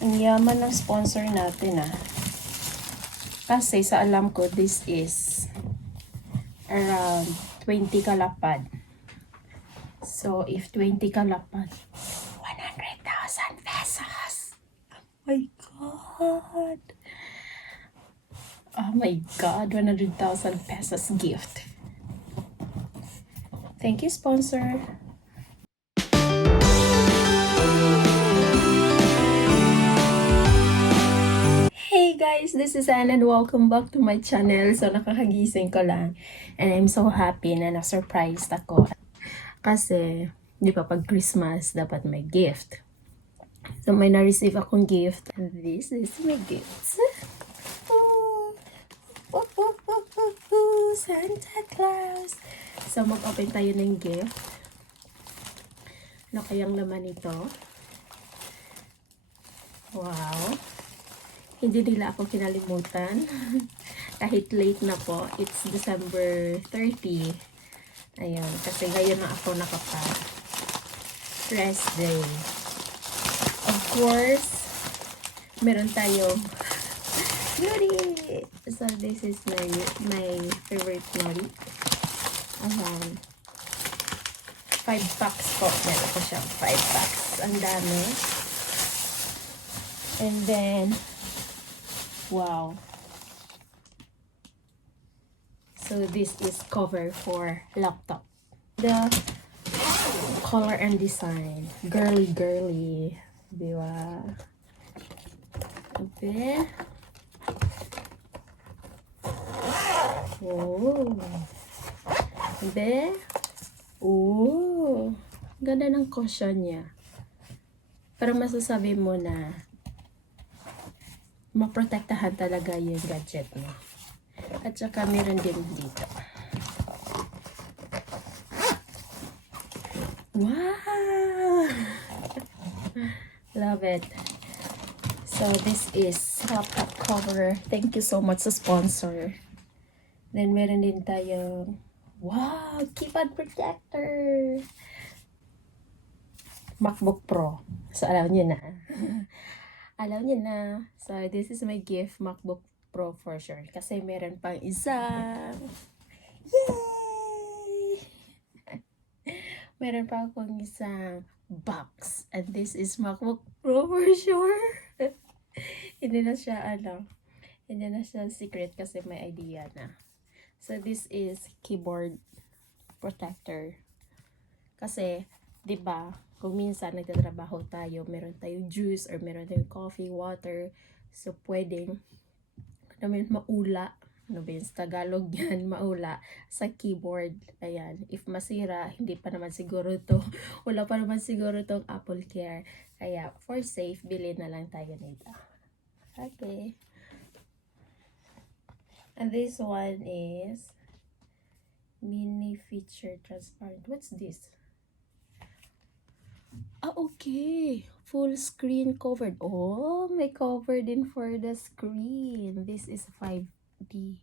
Ang yaman ng sponsor natin Kasi sa alam ko, this is around 20 kalapad. So, if 20 kalapad, 100,000 pesos. Oh my God. Oh my God, 100,000 pesos gift. Thank you, sponsor. Hey guys, this is Anne and welcome back to my channel. So, nakakagising ko lang. And I'm so happy na na-surprised ako. Kasi, di ba pag Christmas, dapat may gift. So, may na-receive akong gift. This is my gift. Santa Claus! So, mag-open tayo ng gift. Ano kayang laman ito? Wow! Hindi nila ako kinalimutan. Kahit late na po. It's December 30. Ayan. Kasi ngayon na ako rest day. Of course, meron tayong nori. So, this is my favorite nori. Ayan. 5 packs po. Meron ko siya. 5 packs. Ang dami. And then, wow. So this is cover for laptop. The color and design. Girly. Diba? Okay. Oh. Okay. Oh. Ganda ng cushion niya. Pero masasabi mo na maprotektahan talaga yung gadget mo. At saka meron din dito. Wow! Love it. So, this is laptop cover. Thank you so much sa sponsor. Then, meron din tayong wow! Keypad protector! MacBook Pro. So, alam niyo na. Alam niyo na. So, this is my gift, MacBook Pro for sure. Kasi meron pang isang. Yay! Meron pa akong isang box. And this is MacBook Pro for sure. Hindi na siya, hindi na siya secret kasi may idea na. So, this is keyboard protector. Kasi, di ba, kung minsan nagtatrabaho tayo, meron tayong juice or meron tayong coffee, water. So, pwedeng maula. Ano ba yun? Sa Tagalog yan, maula. Sa keyboard. Ayan. If masira, hindi pa naman siguro to. Wala pa naman siguro tong Apple Care. Kaya, for safe, bilhin na lang tayo nito. Okay. And this one is mini feature transparent. What's this? Ah, okay. Full screen covered. Oh, may cover din for the screen. This is 5D.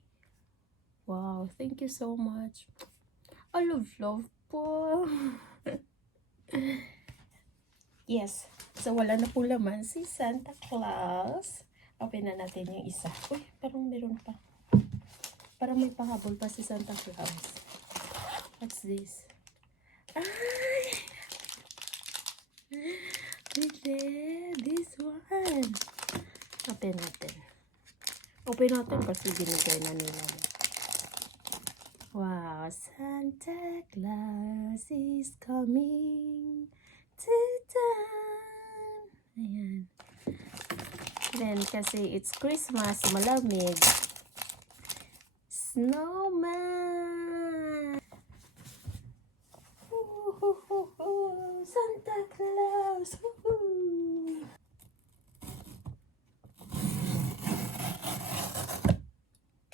Wow, thank you so much. I love po. Yes. So, wala na po laman si Santa Claus. Open na natin yung isa. Uy, parang meron pa. Parang may pahabol pa si Santa Claus. What's this? Ay! This one. Open natin. Open natin kasi binigay na nila. Wow, Santa Claus is coming to town. Ayan. Then, kasi it's Christmas, malamig. Snowman! Santa Claus!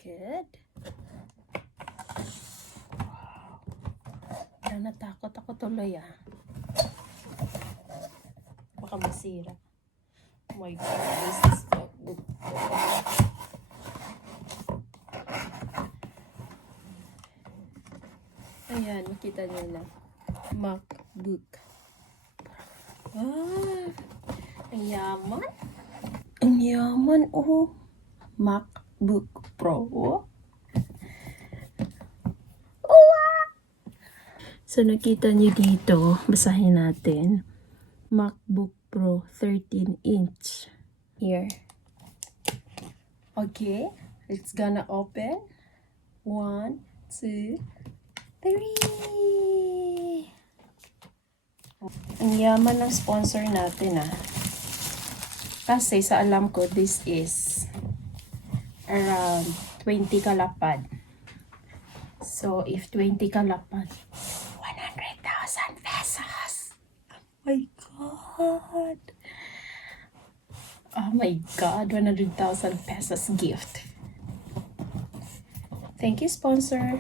Good. Wow. Natakot ako tuloy Baka masira. Oh my God, this is MacBook Pro. Ayan, makita nyo na. MacBook. Ah, ang yaman. yaman, oh. MacBook Pro. So, nakita niyo dito, basahin natin. MacBook Pro 13-inch. Here. Okay, it's gonna open. 1, 2, 3. Ang yaman ng sponsor natin, ah. Kasi sa alam ko, this is around 20 kalapad. So, if 20 kalapad, 100,000 pesos. Oh my God. Oh my God, 100,000 pesos gift. Thank you, sponsor.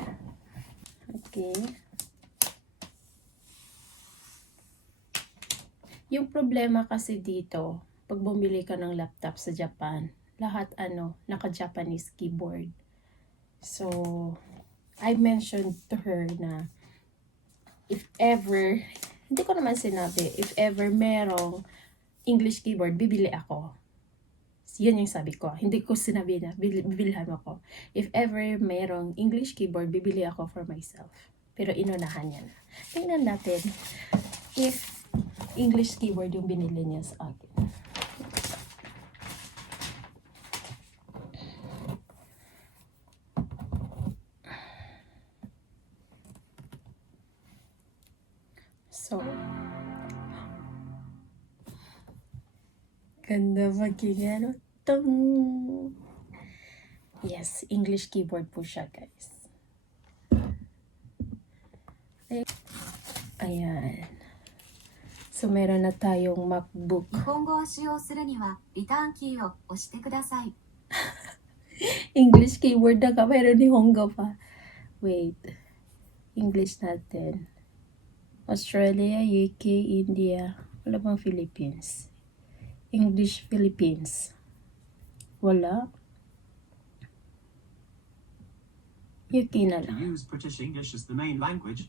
Okay. Yung problema kasi dito, pag bumili ka ng laptop sa Japan, lahat naka-Japanese keyboard. So, I mentioned to her na if ever, hindi ko naman sinabi, if ever merong English keyboard, bibili ako. Yun yung sabi ko. Hindi ko sinabi na bibilhan ako. If ever merong English keyboard, bibili ako for myself. Pero inunahan niya na. Tingnan natin if English keyboard yung binili niya sa akin. So, ganda maging yes, English keyboard po siya, guys. Ayan. So, meron na tayong MacBook. English keyboard na ka, meron ni Hongo pa. Wait. English natin. Australia, UK, India. Wala bang Philippines? English Philippines. Wala. UK na lang. To use British English as the main language.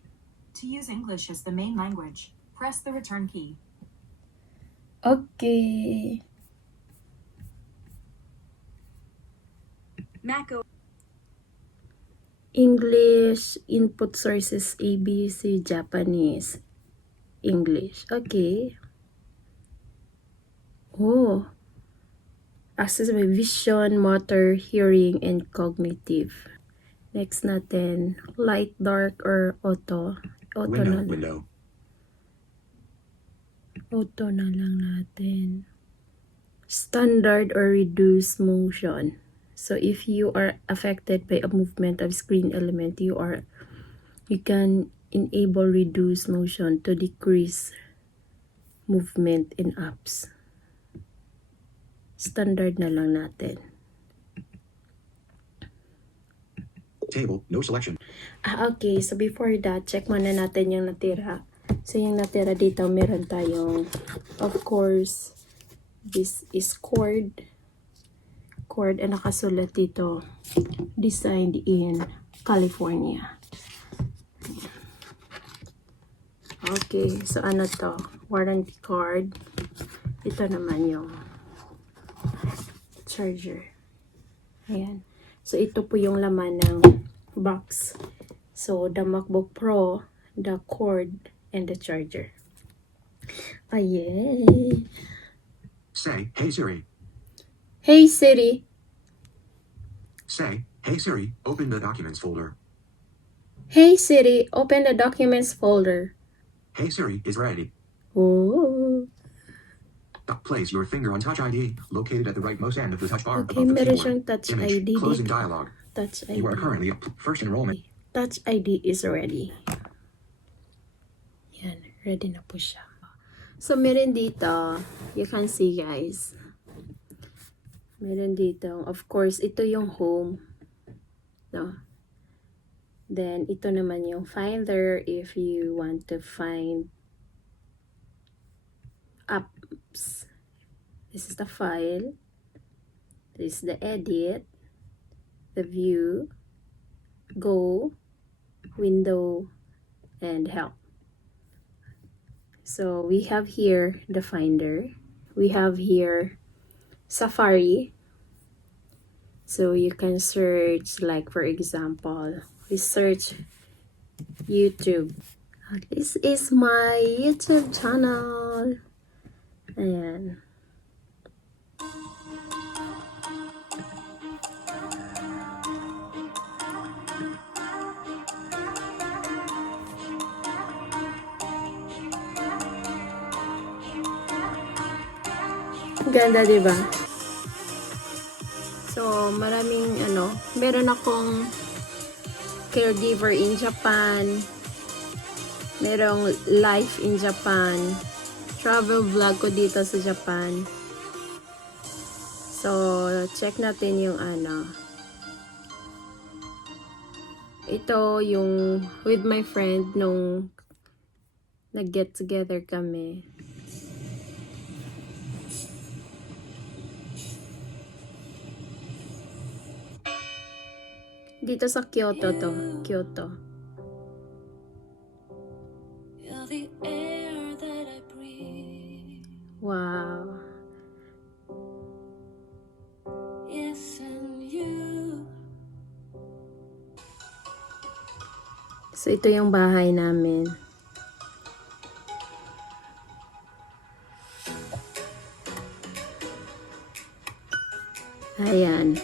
To use English as the main language, press the return key. Okay. English, input sources ABC, Japanese, English. Okay. Oh. Access by vision, motor, hearing, and cognitive. Next natin, light, dark, or auto. Auto na lang. Window. Auto na lang natin. Standard or reduced motion. So if you are affected by a movement of screen element, you can enable reduced motion to decrease movement in apps. Standard na lang natin. Table, no selection. Okay. So before that, check muna natin yung natira. So yung natira dito, meron tayong, of course, this is cord, and nakasulat dito, designed in California. Okay, so ano to? Warranty card. Ito naman yung charger. Ayan. So ito po yung laman ng box. So the MacBook Pro, the cord, and the charger. Ayay! Say, hey Siri. Hey Siri. Say, hey Siri, open the documents folder. Hey Siri, open the documents folder. Hey Siri is ready. Oh. Place your finger on Touch ID, located at the rightmost end of the touch bar Okay, above the meron keyboard. siyang Touch Image, ID closing dito. dialog. Touch ID. You are currently at first enrollment. Touch ID is ready. Yan, ready na po siya. So, meron dito, you can see guys. Meron dito, of course, ito yung home. No? Then, ito naman yung finder if you want to find apps. This is the file. This is the edit, the view, go, window, and help. So we have here the finder. We have here Safari. So you can search, like for example, we search YouTube. This is my YouTube channel. Ayan. Ganda, diba? So, maraming meron akong caregiver in Japan, merong life in Japan, travel vlog ko dito sa Japan. So, check natin yung ito yung with my friend nung nag-get together kami. Dito sa Kyoto to. Kyoto. You're the air that I breathe. Wow. Yes, and you. So, ito yung bahay namin. Ayan.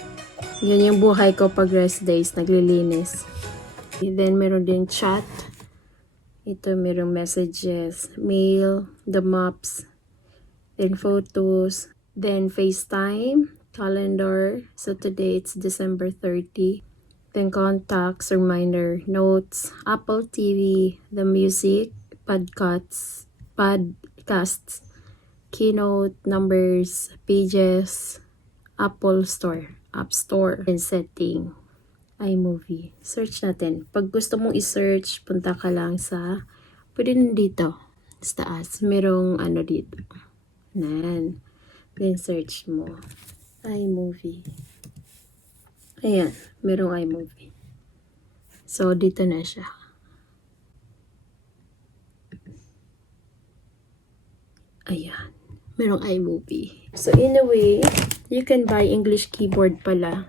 Yun yung buhay ko pag rest days, naglilinis. And then, meron din chat. Ito, merong messages, mail, the maps, then photos, then FaceTime, calendar. So, today it's December 30. Then, contacts, reminder, notes, Apple TV, the music, podcasts, keynote, numbers, pages, Apple Store, App Store, and setting, iMovie. Search natin. Pag gusto mong i-search, punta ka lang sa, pwede na dito, sa taas. Merong dito. Nan. Then search mo. iMovie. Ayan, merong iMovie. So, dito na siya. Ayan. Merong iMovie. So, in a way, you can buy English keyboard pala.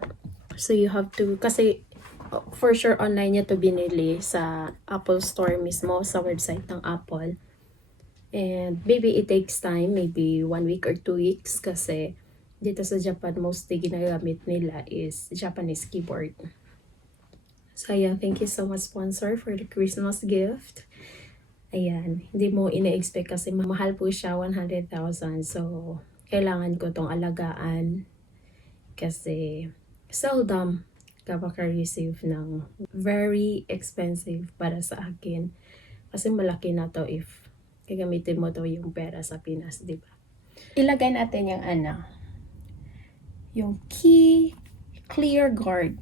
So, you have to, kasi for sure online niya to binili sa Apple Store mismo, sa website ng Apple. And maybe it takes time, maybe 1 week or 2 weeks kasi dito sa Japan, mostly ginagamit nila is Japanese keyboard. So, ayan, thank you so much sponsor for the Christmas gift. Ayan, hindi mo ina-expect kasi mahal po siya, 100,000. So, kailangan ko tong alagaan kasi seldom ka maka-receive ng very expensive para sa akin. Kasi malaki na to if gagamitin mo to yung pera sa Pinas, di ba? Ilagay natin yung yung key clear guard.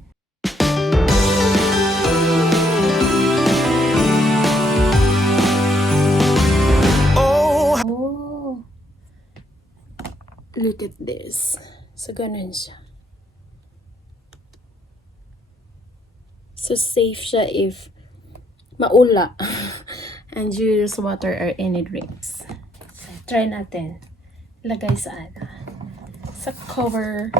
Oh, look at this. So, ganun siya. So, safe siya if maula and you use water or any drinks. So, try natin. Lagay sa sa cover.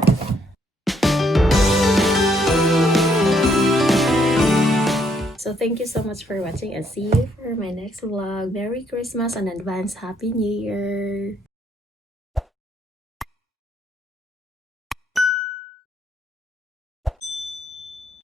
So, thank you so much for watching and see you for my next vlog. Merry Christmas and advance Happy New Year!